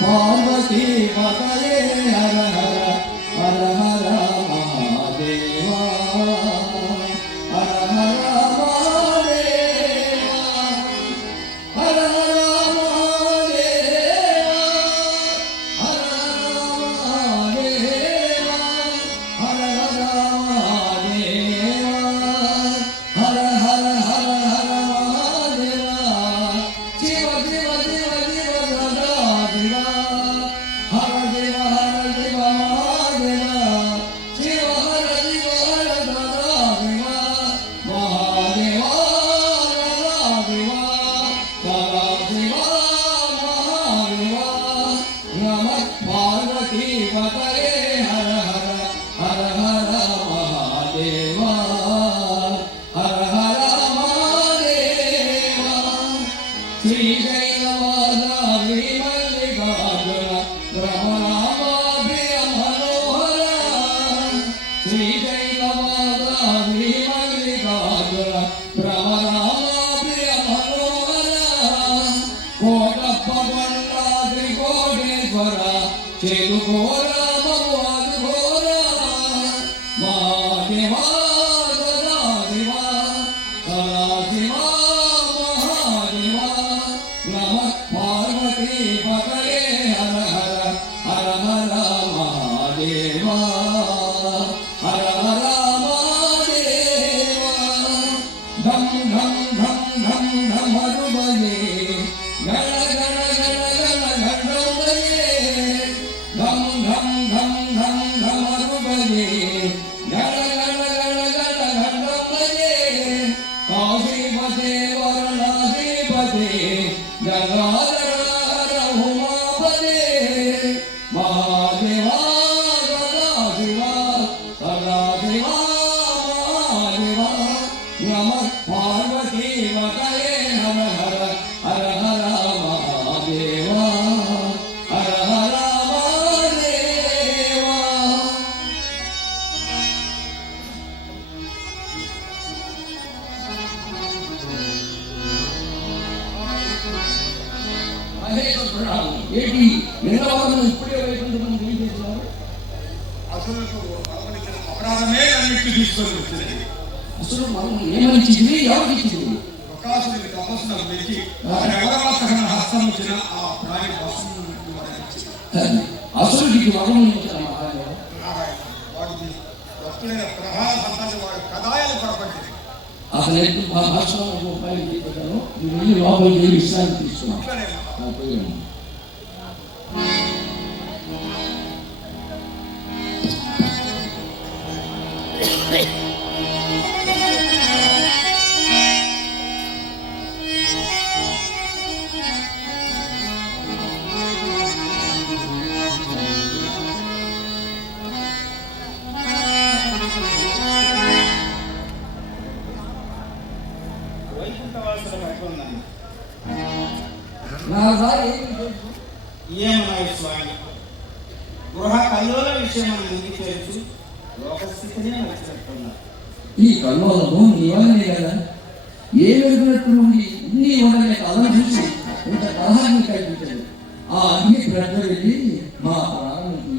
పార్వతీ పతయే హర హర హర హర మహాదేవా హర హర మహాదేవా హర హర మహాదేవా హర హర మహాదేవా హర హర పార్వతీ పతయే హర హర హర హర మహాదేవా హర హర మహాదేవా శ్రీశైలవాస శ్రీమల్లికార్జున భ్రమరామాభ్రియ మనోహర శ్రీశైలవాస శ్రీమల్లికార్జున భ్రమరామాభ్రియ మనోహర కోటప్ప కొండా త్రికోటేశ్వర చేదుకోర మధుకోర మా దేవా సదా శివా సదా శివా మహాదేవా నమ పార్వతీ పతయే హర హర హర హర మహాదేవా హర హర మహాదేవా ధం ధం ధం ధం ధం హరుబలే గణ గణ గణ గణ ఘంటోబలే ధం ధం ధం ధం ధం హరుబలే గణ గణ గణ గణ ఘంటోబలే కాశీపతే వారణాసీపతే గంగాధర ఉమాపతే మహాదేవా సదా శివా సదా శివా మహాదేవా నమ పార్వతీ పతయే హర హర హర హర మహాదేవా హర హర మహాదేవా ఏంటి నిన్నవాదం ఇప్పుడే వైకుంఠం తెలియజేస్తున్నారు. అసలు అపరాధమే అన్నిటికీ తీసుకొని వచ్చింది. అసలు మనం ఏమనిచ్చింది ఎవరికి ఇచ్చింది? ప్రకాశుడికి తపస్సును పెట్టి ఎవరవాసన హస్తం వచ్చిన ఆ ప్రాణి అసలుకి వరం వాడికి భక్తులైన ప్రభావ సంతాన్ని వాడి కదాయాలు పొరపట్టింది. అసలు ఎంత భాషలో రూపాయలు చెప్పాను నువ్వు వెళ్ళి లోపలికి వెళ్ళి విశ్రాంతి తీసుకున్నాను. ఏమన్నాయి స్వామి గృహ కల్లోల విషయం ముందు చేర్చు లోకస్థితిని నచ్చినట్టున్నారు. ఈ కల్లోలము నీ వల్లనే కదా ఏ వెలుగునట్టు నుండి ఇన్ని ఉండలేక అలా చూసి ఇంత కలహాన్ని కల్పించాడు. ఆ అగ్ని ప్రజ్వలి మా ప్రాణానికి